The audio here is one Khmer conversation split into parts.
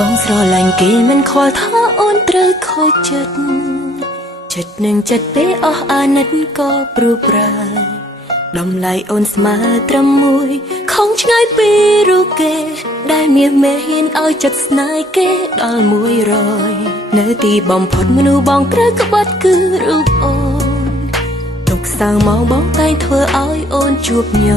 បងស្រឡាញ់គេមិនខ្វល់ថាអូនត្រូវខូចចិត្តនឹងចិត្តទេអស់អាណិតក៏ព្រួប្រែតម្លៃអូនស្មើត្រឹមមួយខំឆ្ងាយពីរូបគេដែលមាសមេហ៊ានឲ្យចិត្តស្នេហ៍គេដល់100នៅទីបំផុតមនុស្សបងត្រូវក្បត់គឺរូបអូនទុកសៅមកបងតែងធ្វើឲ្យអូនជួបញយ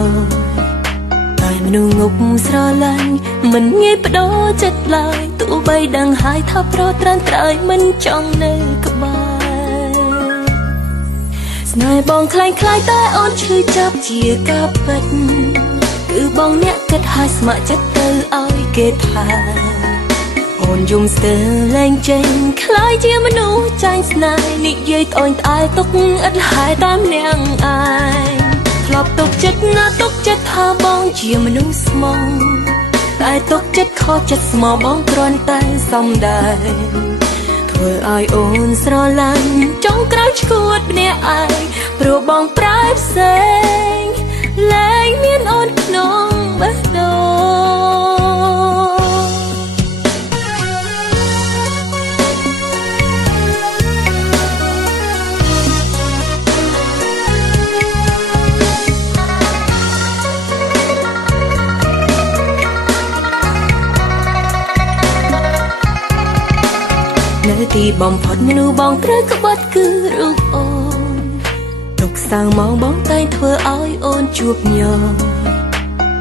តែមនុស្សងប់ស្រឡាញ់មិនងាយបដូរចិត្តឡើយទោះបីដឹងហើយថាប្រត់ត្រានត្រៃមិនចង់នៅក្បែរស្នេហ៍បងคล้ายតែអូនឈឺចាប់ជាការពិតគឺបងអ្នកគិតឲ្យស្ម័គ្រចិត្តទៅឲ្យគេថាអូនយំស្ទើរលែងចេញคล้ายជាមនុស្សចាញ់ស្នេហ៍និយាយត្អូញត្អែទុកឥតលហើយតាមនាងឯងធ្លាប់ទុកចិត្តណាទុកចិត្តថាបងជាមនុស្សស្មងតែទុកចិត្តខកចិត្តស្មោះបងគ្រាន់តែសំដែងធ្វើឲ្យអូនស្រឡាញ់ចង់ក្រោយឈួតម្នាក់ឯងព្រោះបងប្រែផ្សេងលែងមានអូនក្នុងបេះដូងនៅទីបំផុតមនុស្សបងត្រូវក្បត់គឺរូបអូនទុកសៅមកបងតែងធ្វើឲ្យអូនជួបញយ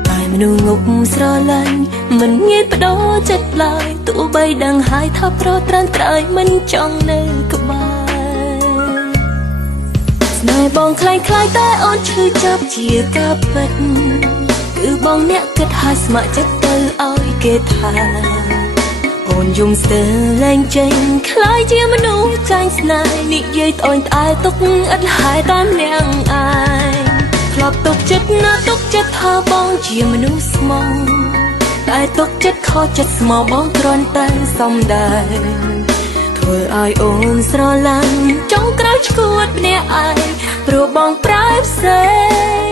តែមនុស្សងប់ស្រឡាញ់មិនងាយបដូរចិត្តឡើយទោះបីដឹងហើយថាប្រត់ត្រានត្រៃមិនចង់នៅក្បែរស្នេហ៍បងคล้ายតែអូនឈឺចាប់ជាការពិតគឺបងអ្នកគិតឲ្យស្ម័គ្រចិត្តទៅឲ្យគេថាអូនយំស្ទើរលែងចេញคล้ายជាមនុស្សចាញ់ស្នេហ៍និយាយត្អូញត្អែទុកឥតលហើយតាមនាងឯងធ្លាប់ទុកចិត្តណាទុកចិត្តថាបងជាមនុស្សស្មងតែទុកចិត្តខកចិត្តស្មោះបងគ្រាន់តែសំដែងធ្វើឲ្យអូនស្រឡាញ់ចង់ក្រោយឈួតម្នាក់ឯងព្រោះបងប្រែផ្សេង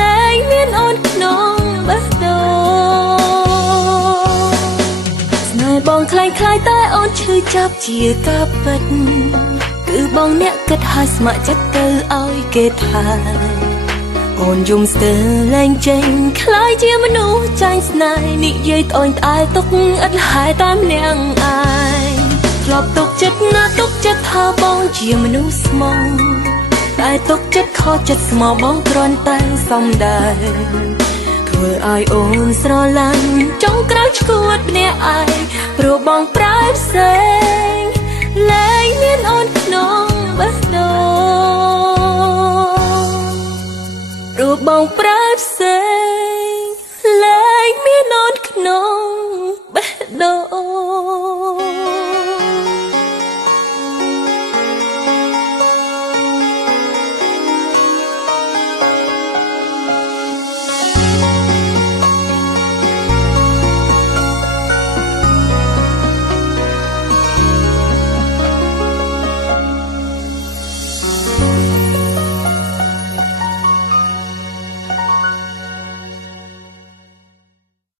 លែងមានអូនក្នុងបេះដូងបងคล้ายតែអូនឈឺចាប់ជាការពិតគឺបងអ្នកគិតឲ្យស្ម័គ្រចិត្តទៅឲ្យគេថាអូនយំស្ទើរលែងចេញคล้ายជាមនុស្សចាញ់ស្នេហ៍និយាយត្អូញត្អែទុកឥតលហើយតាមនាងឯងធ្លាប់ទុកចិត្តណាទុកចិត្តថាបងជាមនុស្សស្មងតែទុកចិត្តខកចិត្តស្មោះបងគ្រាន់តែសំដែងធ្វើឲ្យអូនស្រឡាញ់ចង់ក្រោយឈួតម្នាក់ឯងព្រោះបងប្រែផ្សេងលែងមានអូនក្នុងបេះដូងព្រោះបងប្រ